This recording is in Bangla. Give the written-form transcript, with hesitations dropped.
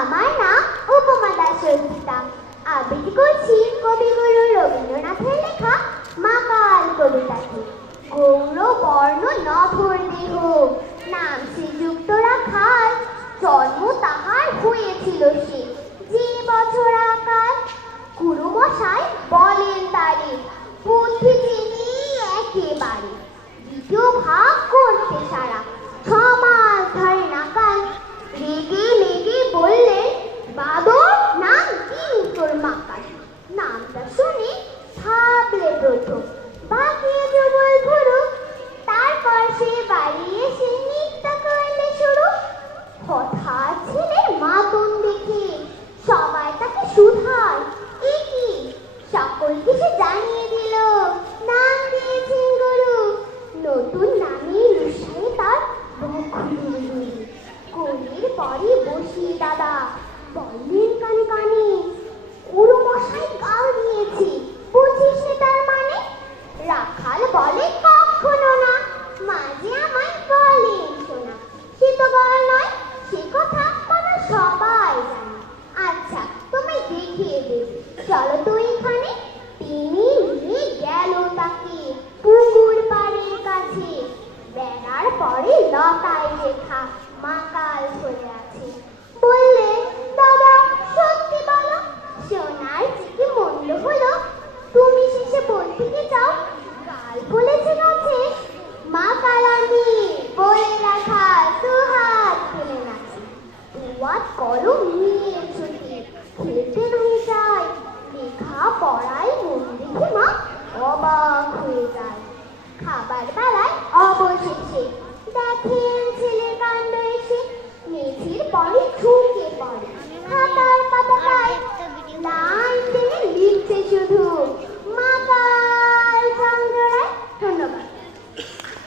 আমার নাম উপমা দাশরথিতা। আবৃত্তি করছি কবিগুরু রবীন্দ্রনাথের লেখা মাকাল কবিতাটি। গৌর বর্ণ নভর দেহ, নাম শ্রীযুক্ত রাখাল। জন্ম তাহার হয়েছিল সে যে বছর আকাল। গুরুমশাই বলেন তারে, বুদ্ধি তিনি একেবারে। দ্বিতীয় ভাগ করতে সারা, ছমাস ধরে নাকাল। রেগে লেগে বললেন, বাদর নাম কি তোর মাকাল? নামটা শুনে ভাবলে প্রথম, বাকিয়ে যুগল ভুরু। তারপর সে বাড়ি এসে নৃত্য করলে শুরু। হঠাৎ ছেলের মাতন দেখে সবাই তাকে শুধায়, এ কি? সকলকে সে জানিয়ে দিল, নাম দিয়েছেন গুরু। নতুন নামে রুষায় তার মুখ খুলি। কোলের পরে বসিয়ে দাদা বললেন কানে কানে, গুরু মশাই গাল দিয়েছে, বুঝিস নে তার মানে? রাখাল বলে, কখনো না, মাঝে আমায় বলেন শোনা। সে তো গাল নয়, সে কথা তারা সবাই জানে। আচ্ছা তুমি দেখিয়ে দেবে, চলো তো এখানে। তিনি নিয়ে গেল তাকে পুকুর পাড়ের কাছে। বেড়ার পরে লতায় রেখা মাকাল হয়ে আছে। বললে, দাদা সত্যি বলো, সোনার চিঠি মন্দ হলো? তুমি শেষে বলতে কি চাও? গাল বলেছে গাছে, মাকাল আমি বলে রাখা দুহাত ফেলে নাচি। দুয়াত কলম নিয়ে ছুটি, খেতে হয়ে যায়। লেখা পড়াই মন দেখে মা অবাক হয়ে যায়। খাবার বেলায় অবশেষে দেখেন ছেলে